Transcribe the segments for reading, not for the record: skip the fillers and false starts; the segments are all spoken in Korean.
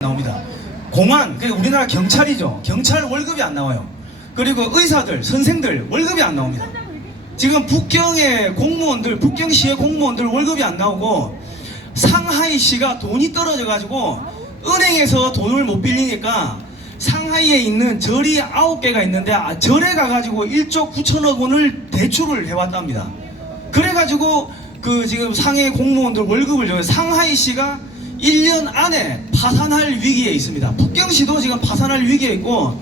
나옵니다. 공안, 우리나라 경찰이죠. 경찰 월급이 안 나와요. 그리고 의사들, 선생들 월급이 안 나옵니다. 지금 북경의 공무원들, 북경시의 공무원들 월급이 안 나오고 상하이시가 돈이 떨어져 가지고 은행에서 돈을 못 빌리니까 상하이에 있는 절이 9개가 있는데 절에 가가지고 1조 9천억 원을 대출을 해왔답니다. 그래가지고 지금 상해 공무원들 월급을 줘요. 상하이시가 1년 안에 파산할 위기에 있습니다. 북경시도 지금 파산할 위기에 있고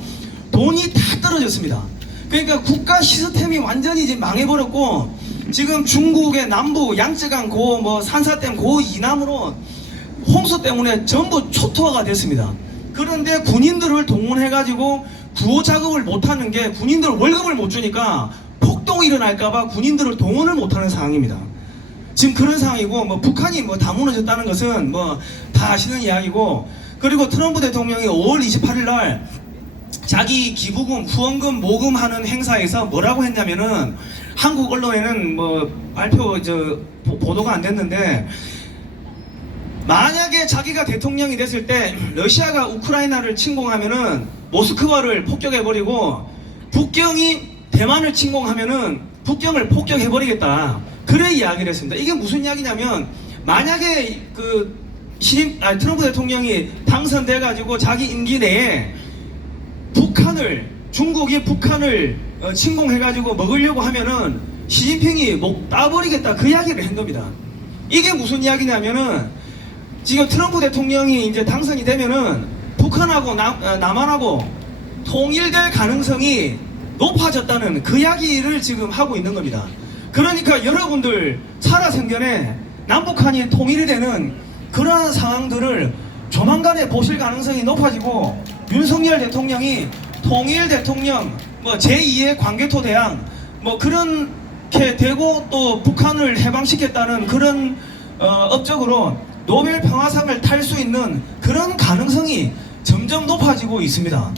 돈이 다 떨어졌습니다. 그러니까 국가 시스템이 완전히 이제 망해버렸고 지금 중국의 남부 양쯔강 산사댐 이남으로 홍수 때문에 전부 초토화가 됐습니다. 그런데 군인들을 동원해가지고 구호 작업을 못하는 게 군인들 월급을 못 주니까 폭동이 일어날까봐 군인들을 동원을 못하는 상황입니다. 지금 그런 상황이고 북한이 다 무너졌다는 것은 다 아시는 이야기고, 그리고 트럼프 대통령이 5월 28일 날 자기 기부금, 후원금 모금하는 행사에서 뭐라고 했냐면은 한국 언론에는 보도가 안 됐는데, 만약에 자기가 대통령이 됐을 때 러시아가 우크라이나를 침공하면은 모스크바를 폭격해버리고 북경이 대만을 침공하면은 북경을 폭격해버리겠다. 그래 이야기를 했습니다. 이게 무슨 이야기냐면, 만약에 트럼프 대통령이 당선돼가지고 자기 임기 내에 중국이 북한을 침공해가지고 먹으려고 하면은 시진핑이 목 따버리겠다. 그 이야기를 한 겁니다. 이게 무슨 이야기냐면은 지금 트럼프 대통령이 이제 당선이 되면은 북한하고 남한하고 통일될 가능성이 높아졌다는 그 이야기를 지금 하고 있는 겁니다. 그러니까 여러분들 살아생전에 남북한이 통일이 되는 그러한 상황들을 조만간에 보실 가능성이 높아지고, 윤석열 대통령이 통일 대통령, 제2의 광개토 대왕 그렇게 되고 또 북한을 해방시켰다는 그런 업적으로 노벨 평화상을 탈 수 있는 그런 가능성이 점점 높아지고 있습니다.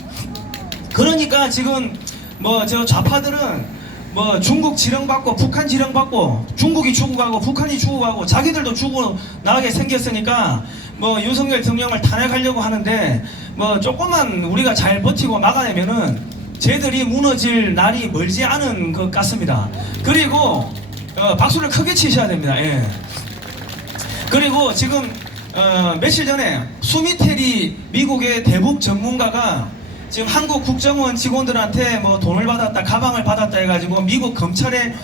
그러니까 지금 저 좌파들은 중국 지령받고 북한 지령받고 중국이 죽어가고 북한이 죽어가고 자기들도 죽어나가게 생겼으니까 윤석열 대통령을 탄핵하려고 하는데 조금만 우리가 잘 버티고 막아내면은 쟤들이 무너질 날이 멀지 않은 것 같습니다. 그리고 박수를 크게 치셔야 됩니다. 예. 그리고 지금 며칠 전에 수미테리 미국의 대북 전문가가 지금 한국 국정원 직원들한테 돈을 받았다, 가방을 받았다 해가지고 미국 검찰에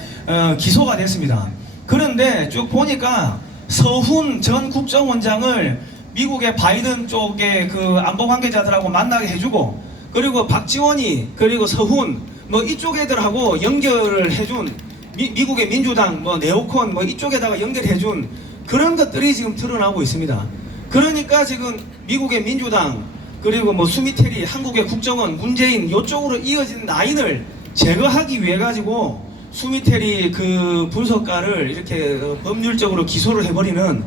기소가 됐습니다. 그런데 쭉 보니까 서훈 전 국정원장을 미국의 바이든 쪽의 안보 관계자들하고 만나게 해주고, 그리고 박지원이 그리고 서훈 이쪽 애들하고 연결을 해준 미국의 민주당 네오콘 이쪽에다가 연결해준 그런 것들이 지금 드러나고 있습니다. 그러니까 지금 미국의 민주당 그리고 수미테리, 한국의 국정원, 문재인 이쪽으로 이어진 라인을 제거하기 위해 가지고 수미테리 분석가를 이렇게 법률적으로 기소를 해버리는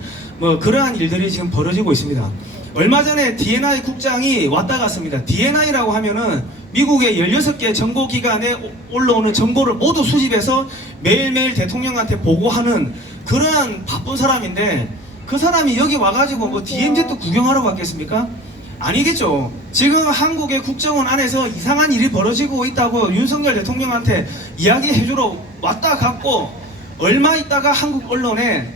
그러한 일들이 지금 벌어지고 있습니다. 얼마 전에 DNI 국장이 왔다 갔습니다. DNI라고 하면은 미국의 16개 정보기관에 올라오는 정보를 모두 수집해서 매일매일 대통령한테 보고하는 그러한 바쁜 사람인데, 그 사람이 여기 와가지고 DMZ도 구경하러 갔겠습니까? 아니겠죠. 지금 한국의 국정원 안에서 이상한 일이 벌어지고 있다고 윤석열 대통령한테 이야기해주러 왔다 갔고, 얼마 있다가 한국 언론에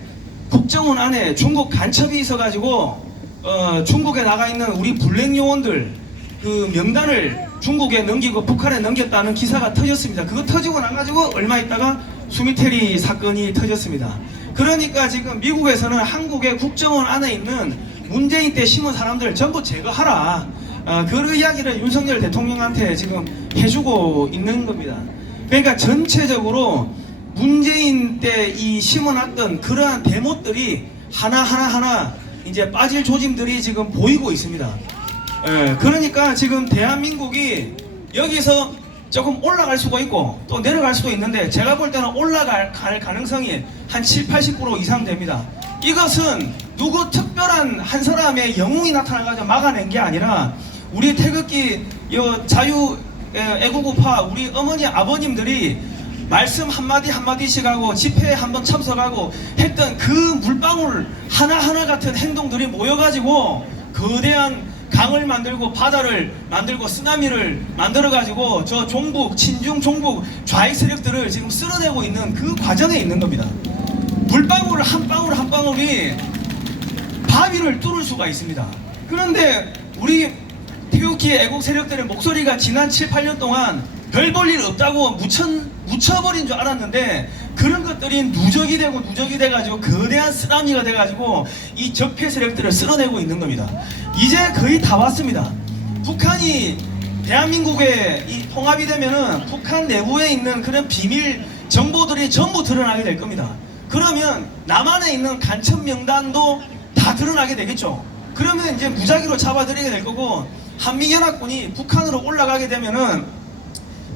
국정원 안에 중국 간첩이 있어가지고 중국에 나가 있는 우리 블랙 요원들 명단을 중국에 넘기고 북한에 넘겼다는 기사가 터졌습니다. 그거 터지고 나가지고 얼마 있다가 수미테리 사건이 터졌습니다. 그러니까 지금 미국에서는 한국의 국정원 안에 있는 문재인 때 심은 사람들 전부 제거하라. 그 이야기를 윤석열 대통령한테 지금 해주고 있는 겁니다. 그러니까 전체적으로 문재인 때 심어놨던 그러한 대못들이 하나하나 이제 빠질 조짐들이 지금 보이고 있습니다. 그러니까 지금 대한민국이 여기서 조금 올라갈 수가 있고 또 내려갈 수도 있는데, 제가 볼 때는 올라갈 가능성이 한 70~80% 이상 됩니다. 이것은 누구 특별한 한 사람의 영웅이 나타나가지고 막아낸 게 아니라 우리 태극기 자유 애국우파 우리 어머니 아버님들이 말씀 한마디씩 하고 집회에 한번 참석하고 했던 그 물방울 하나하나 같은 행동들이 모여가지고 거대한 강을 만들고 바다를 만들고 쓰나미를 만들어가지고 저 종북, 친중 종북 좌익 세력들을 지금 쓸어내고 있는 그 과정에 있는 겁니다. 물방울 한 방울 한 방울이 바위를 뚫을 수가 있습니다. 그런데 우리 태극기 애국 세력들의 목소리가 지난 7, 8년 동안 별 볼 일 없다고 묻혀버린 줄 알았는데 그런 것들이 누적이 되고 누적이 돼가지고 거대한 쓰나미가 돼가지고 이 적폐 세력들을 쓸어내고 있는 겁니다. 이제 거의 다 왔습니다. 북한이 대한민국에 이 통합이 되면은 북한 내부에 있는 그런 비밀 정보들이 전부 드러나게 될 겁니다. 그러면 남한에 있는 간첩 명단도 다 드러나게 되겠죠. 그러면 이제 무작위로 잡아들이게 될 거고, 한미연합군이 북한으로 올라가게 되면은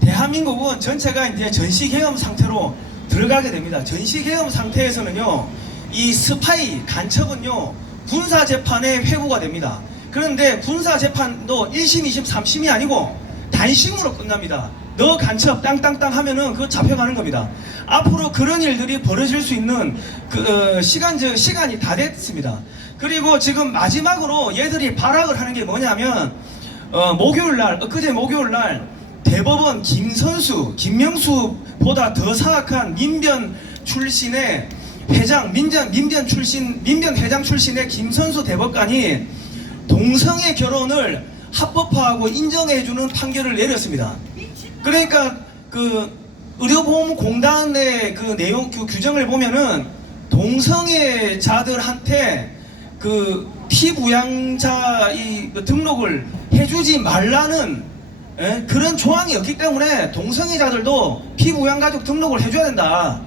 대한민국은 전체가 이제 전시계엄 상태로 들어가게 됩니다. 전시계엄 상태에서는요, 이 스파이, 간첩은요, 군사재판에 회부가 됩니다. 그런데 군사재판도 1심, 2심, 3심이 아니고 단심으로 끝납니다. 너 간첩 땅땅땅 하면은 그거 잡혀가는 겁니다. 앞으로 그런 일들이 벌어질 수 있는 시간이 다 됐습니다. 그리고 지금 마지막으로 얘들이 발악을 하는 게 뭐냐면, 엊그제 목요일날 대법원 김명수보다 더 사악한 민변 출신의 회장, 민변 회장 출신의 김선수 대법관이 동성애 결혼을 합법화하고 인정해주는 판결을 내렸습니다. 그러니까 그 의료보험공단의 그 내용, 그 규정을 보면은 동성애자들한테 그 피부양자 등록을 해주지 말라는 그런 조항이 없기 때문에 동성애자들도 피부양가족 등록을 해줘야 된다,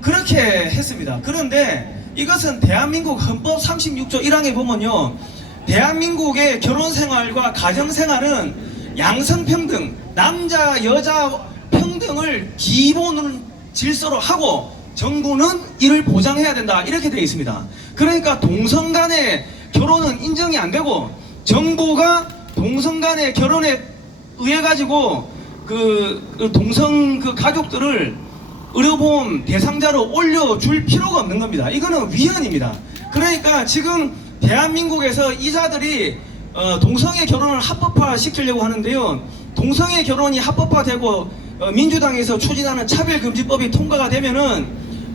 그렇게 했습니다. 그런데 이것은 대한민국 헌법 36조 1항에 보면요, 대한민국의 결혼생활과 가정생활은 양성평등, 남자 여자 평등을 기본 질서로 하고 정부는 이를 보장해야 된다, 이렇게 되어 있습니다. 그러니까 동성 간의 결혼은 인정이 안 되고, 정부가 동성 간의 결혼에 의해 가지고 그 동성 그 가족들을 의료보험 대상자로 올려줄 필요가 없는 겁니다. 이거는 위헌입니다. 그러니까 지금 대한민국에서 이자들이 동성애 결혼을 합법화 시키려고 하는데요, 동성애 결혼이 합법화되고 민주당에서 추진하는 차별금지법이 통과가 되면은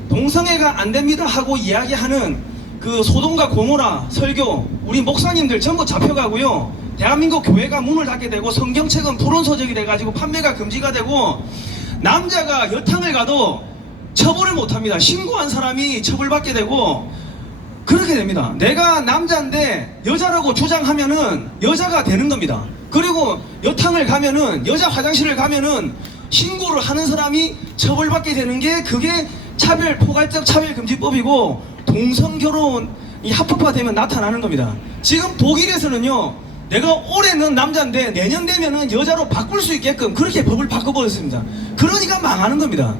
동성애가 안 됩니다 하고 이야기하는 그 소동과 고모라 설교 우리 목사님들 전부 잡혀가고요, 대한민국 교회가 문을 닫게 되고 성경책은 불온소적이 돼가지고 판매가 금지가 되고, 남자가 여탕을 가도 처벌을 못합니다. 신고한 사람이 처벌받게 되고 그렇게 됩니다. 내가 남자인데 여자라고 주장하면은 여자가 되는 겁니다. 그리고 여탕을 가면은, 여자 화장실을 가면은 신고를 하는 사람이 처벌받게 되는 게, 그게 포괄적 차별금지법이고 동성결혼이 합법화되면 나타나는 겁니다. 지금 독일에서는요, 내가 올해는 남자인데 내년 되면은 여자로 바꿀 수 있게끔 그렇게 법을 바꿔버렸습니다. 그러니까 망하는 겁니다.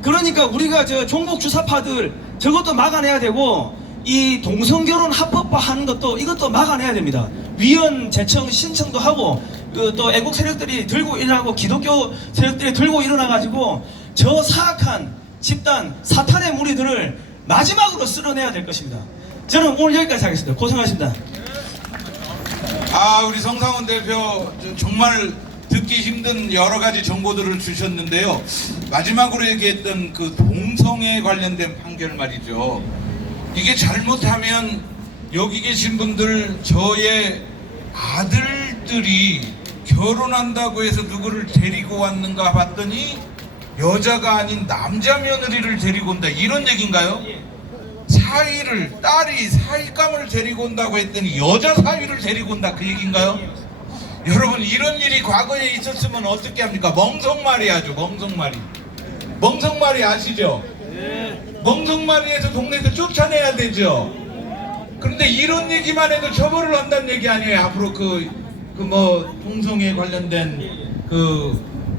그러니까 우리가 저 종북 주사파들 저것도 막아내야 되고, 이 동성결혼 합법화하는 것도 이것도 막아내야 됩니다. 위헌 제청 신청도 하고, 또 애국 세력들이 들고 일어나고 기독교 세력들이 들고 일어나가지고 저 사악한 집단 사탄의 무리들을 마지막으로 쓸어내야 될 것입니다. 저는 오늘 여기까지 하겠습니다. 고생하셨습니다. 우리 성상훈 대표 정말 듣기 힘든 여러 가지 정보들을 주셨는데요. 마지막으로 얘기했던 그 동성애 관련된 판결 말이죠. 이게 잘못하면 여기 계신 분들, 저의 아들들이 결혼한다고 해서 누구를 데리고 왔는가 봤더니 여자가 아닌 남자 며느리를 데리고 온다, 이런 얘기인가요? 사위를, 딸이 사위감을 데리고 온다고 했더니 여자 사위를 데리고 온다, 그 얘기인가요? 여러분, 이런 일이 과거에 있었으면 어떻게 합니까? 멍석말이 하죠. 멍석말이 아시죠? 멍석말이에서 동네에서 쫓아내야 되죠. 그런데 이런 얘기만 해도 처벌을 한다는 얘기 아니에요. 앞으로 동성애 관련된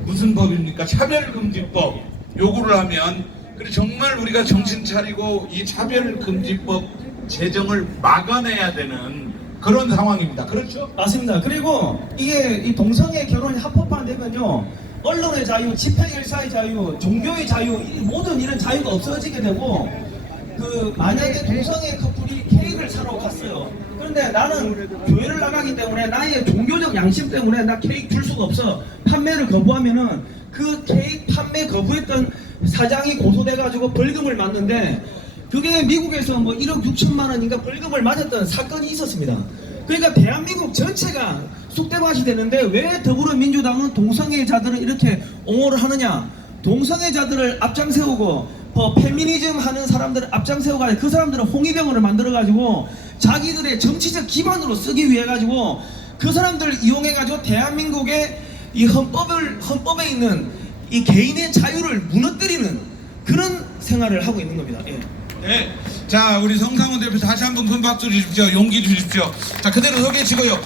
무슨 법입니까? 차별금지법 요구를 하면, 그래 정말 우리가 정신 차리고 이 차별금지법 제정을 막아내야 되는 그런 상황입니다. 그렇죠? 맞습니다. 그리고 이게 이 동성애 결혼이 합법화되면요, 언론의 자유, 집회일사의 자유, 종교의 자유, 모든 이런 자유가 없어지게 되고, 만약에 동성애 커플이 케이크를 사러 갔어요. 그런데 나는 교회를 나가기 때문에 나의 종교적 양심 때문에 나 케이크 줄 수가 없어. 판매를 거부하면은 그 케이크 판매 거부했던 사장이 고소돼가지고 벌금을 맞는데 그게 미국에서 뭐 1억 6천만 원인가 벌금을 맞았던 사건이 있었습니다. 그러니까 대한민국 전체가 쑥대밭이 되는데 왜 더불어민주당은 동성애자들을 이렇게 옹호를 하느냐? 동성애자들을 앞장세우고 페미니즘 하는 사람들을 앞장세우고 그 사람들은 홍위병으로 만들어가지고 자기들의 정치적 기반으로 쓰기 위해 가지고 그 사람들을 이용해가지고 대한민국의 이 헌법에 있는 이 개인의 자유를 무너뜨리는 그런 생활을 하고 있는 겁니다. 예. 네. 자, 우리 성상훈 대표 다시 한번 큰 박수 주십시오. 용기 주십시오. 자, 그대로 서 계시고요.